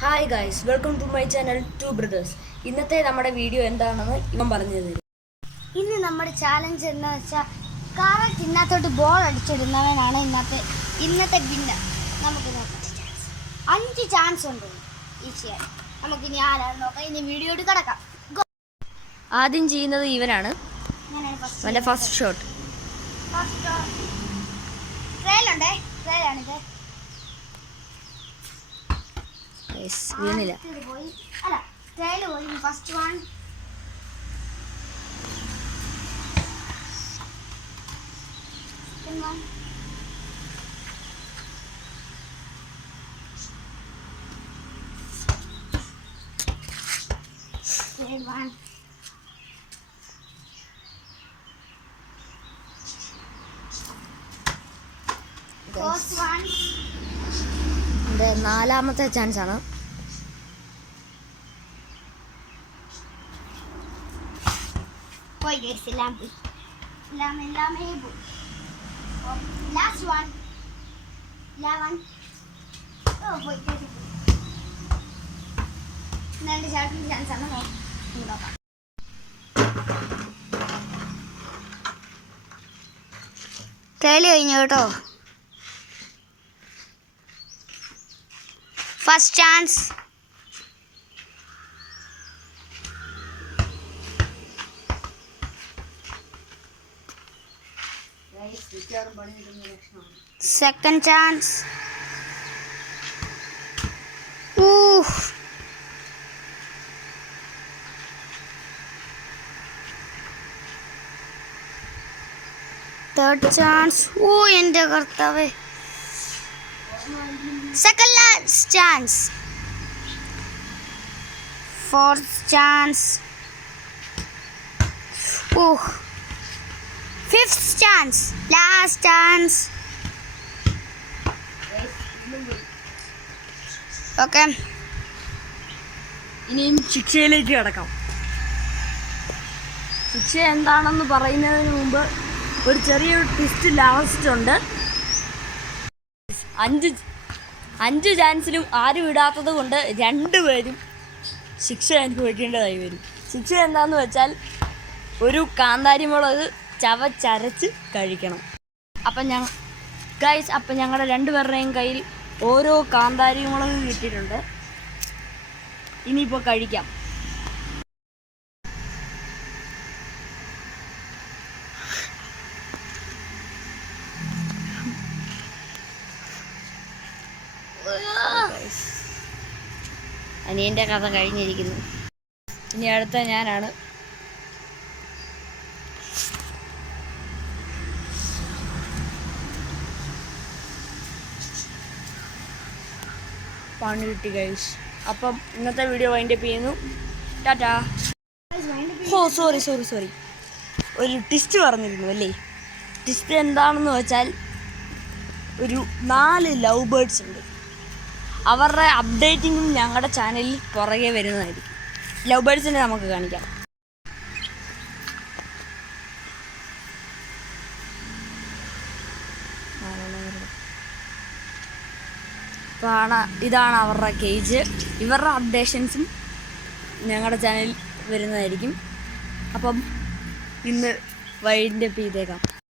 Hi guys, welcome to my channel two brothers. ഇന്നത്തെ നമ്മുടെ video എന്താണെന്ന് ഇവൻ പറഞ്ഞു തരും. ഇന്ന് നമ്മുടെ ചാലഞ്ച് എന്ന് വെച്ചാൽ കറക്റ്റ് ഇന്നത്തോട്ട് ബോൾ അടിച്ചിടുന്നവനാണ് ഇന്നത്തെ വിന്നർ. നമുക്ക് നോക്കാം. 5 ചാൻസ് ഉണ്ട് ഈസിയായി. നമുക്കിനി ആരാണ് നോക്കാം. ഇനി വീഡിയോയിൽ കിടക്കാം. ആദ്യം ചെയ്യുന്നത് ഇവനാണ്. അവൻ്റെ ഫസ്റ്റ് ഷോട്ട്. ട്രയലുണ്ടേ, ട്രയലാണിത്. വീണില്ല. പോയി അല്ല, ട്രയൽ പോയി. ഫസ്റ്റ് വൺ എൻ്റെ 4ാമത്തെ ചാൻസ് ആണ്. പോയി ഗൈസ്, എല്ലാം പോയി. എല്ലാമേ പോയി. Last one 11. പോയി കേട്ടി പോയി. 2 ചാൻസ് ആണ്. നോക്കാം. ട്രയൽ കഴിഞ്ഞു കേട്ടോ. First chance. Second chance. Ooh. Third chance. Oh, എൻ്റെ കർത്താവേ. Second last chance. Fourth chance. Ooh. 5th chance. Last chance. Okay. ഇനിയും ശിക്ഷയിലേക്ക് കിടക്കാം. ശിക്ഷ എന്താണെന്ന് പറയുന്നതിന് മുമ്പ് ഒരു ചെറിയൊരു ട്വിസ്റ്റ് ലാസ്റ്റ് ഉണ്ട്. 5 ചാൻസിലും ആരും ഇടാത്തത് കൊണ്ട് 2 പേരും ശിക്ഷ അനുഭവിക്കേണ്ടതായി വരും. ശിക്ഷ എന്താണെന്ന് വെച്ചാൽ ഒരു കാന്താരി മുളക് ചവച്ചരച്ച് കഴിക്കണം. അപ്പം ഞങ്ങളുടെ 2 പേരുടെയും കയ്യിൽ ഓരോ കാന്താരി മുളക് കിട്ടിയിട്ടുണ്ട്. ഇനിയിപ്പോൾ കഴിക്കാം. അനിയൻ്റെ കഥ കഴിഞ്ഞിരിക്കുന്നു. ഇനി അടുത്ത ഞാനാണ്. പണി കിട്ടി ഗൈസ്. അപ്പം ഇന്നത്തെ വീഡിയോ വൈൻഡപ്പ് ചെയ്യുന്നു. ടാറ്റാ. സോറി ഒരു ട്വിസ്റ്റ് പറഞ്ഞിരുന്നു അല്ലേ? ട്വിസ്റ്റ് എന്താണെന്ന് വെച്ചാൽ ഒരു 4 ലവ് ബേർഡ്സ് ഉണ്ട്. അവരുടെ അപ്ഡേറ്റിങ്ങും ഞങ്ങളുടെ ചാനലിൽ പുറകെ വരുന്നതായിരിക്കും. ലവ് ബേർഡ്സിനെ നമുക്ക് കാണിക്കാം. ഇതാണ് അവരുടെ കേജ്. ഇവരുടെ അപ്ഡേഷൻസും ഞങ്ങളുടെ ചാനലിൽ വരുന്നതായിരിക്കും. അപ്പം ഇന്ന് വൈൻഡപ്പ് ചെയ്തേക്കാം.